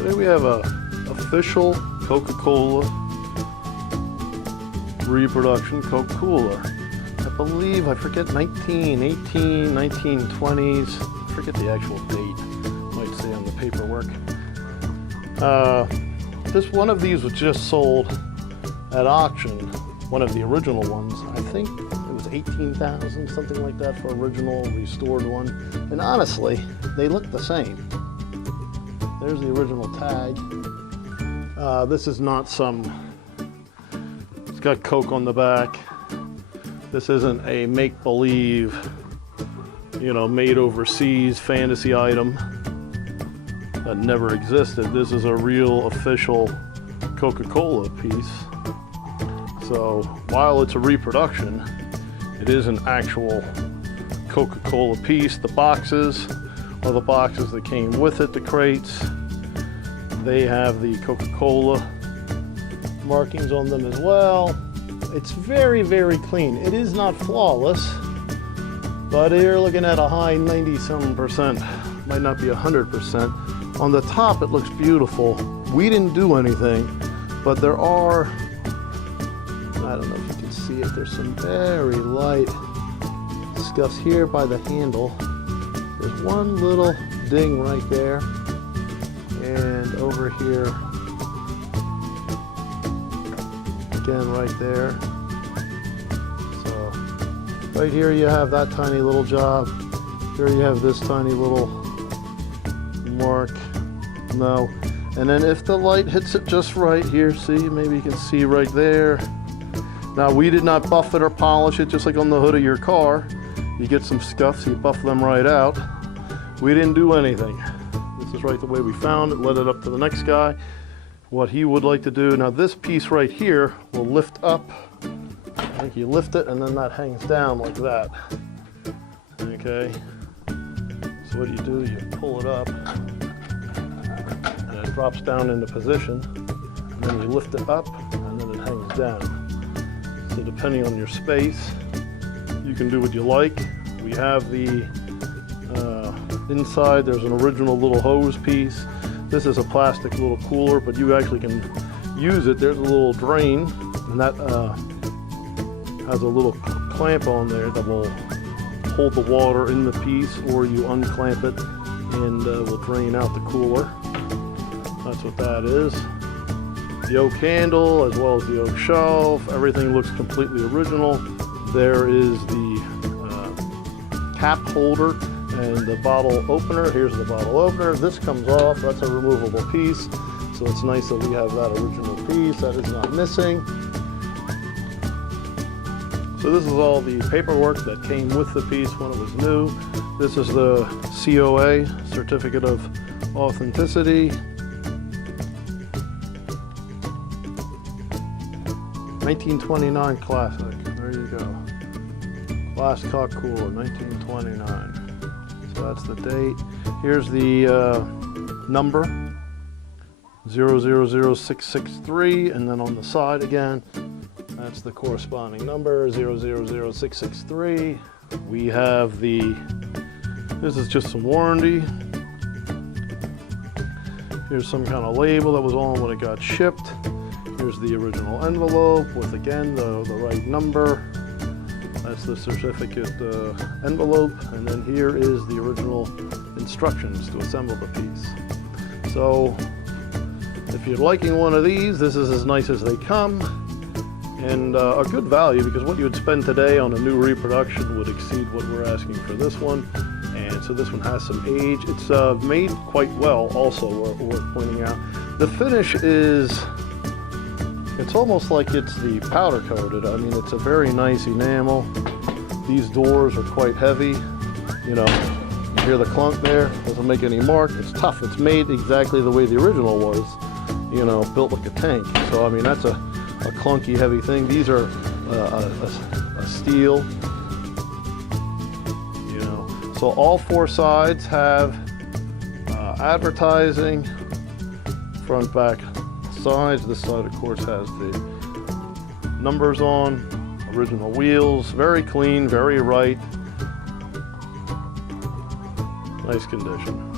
Today we have a official Coca-Cola Reproduction Coke cooler. I believe, I forget, 1918, 1920s. I forget the actual date. Might say on the paperwork. This one of these was just sold at auction. One of the original ones. I think it was 18,000, something like that, for original restored one. And honestly, they look the same. There's the original tag. This is not some, it's got Coke on the back. This isn't a make-believe, you know, made overseas fantasy item that never existed. This is a real official Coca-Cola piece. So while it's a reproduction, it is an actual Coca-Cola piece. The boxes are the boxes that came with it, the crates. They have the Coca-Cola markings on them as well. It's very, very clean. It is not flawless, but you're looking at a high 90-some%, might not be 100%. On the top, it looks beautiful. We didn't do anything, but there are, I don't know if you can see it, there's some very light scuffs here by the handle. There's one little ding right there, and over here, again right there. So right here you have that tiny little job. Here you have this tiny little mark. No. And then if the light hits it just right here, see, maybe you can see right there. Now we did not buff it or polish it, just like on the hood of your car. You get some scuffs, you buff them right out. We didn't do anything. This is right the way we found it. Let it up to the next guy, what he would like to do. Now this piece right here will lift up. I think you lift it and then that hangs down like that. Okay. So what you do, you pull it up and it drops down into position. And then you lift it up and then it hangs down. So depending on your space, you can do what you like. We have the inside, there's an original little hose piece. This is a plastic little cooler, but you actually can use it. There's a little drain, and that has a little clamp on there that will hold the water in the piece, or you unclamp it and will drain out the cooler. That's what that is. The oak handle, as well as the oak shelf, everything looks completely original. There is the cap holder and the bottle opener. Here's the bottle opener. This comes off. That's a removable piece. So it's nice that we have that original piece. That is not missing. So this is all the paperwork that came with the piece when it was new. This is the COA, Certificate of Authenticity. 1929 classic. There you go. Glass cock cooler, 1929. So that's the date. Here's the number, 000663, and then on the side again, that's the corresponding number, 000663. We have the, this is just some warranty. Here's some kind of label that was on when it got shipped. Here's the original envelope with, again, the right number. That's the certificate envelope, and then here is the original instructions to assemble the piece. So if you're liking one of these, this is as nice as they come, and a good value, because what you would spend today on a new reproduction would exceed what we're asking for this one. And so this one has some age. It's made quite well also, worth pointing out. The finish is, it's almost like it's the powder coated. I mean, it's a very nice enamel. These doors are quite heavy. You know, you hear the clunk there, doesn't make any mark. It's tough. It's made exactly the way the original was, you know, built like a tank. So, I mean, that's a clunky, heavy thing. These are a steel, you know. So all four sides have advertising, front, back, sides. This side, of course, has the numbers on, original wheels, very clean, very right, nice condition.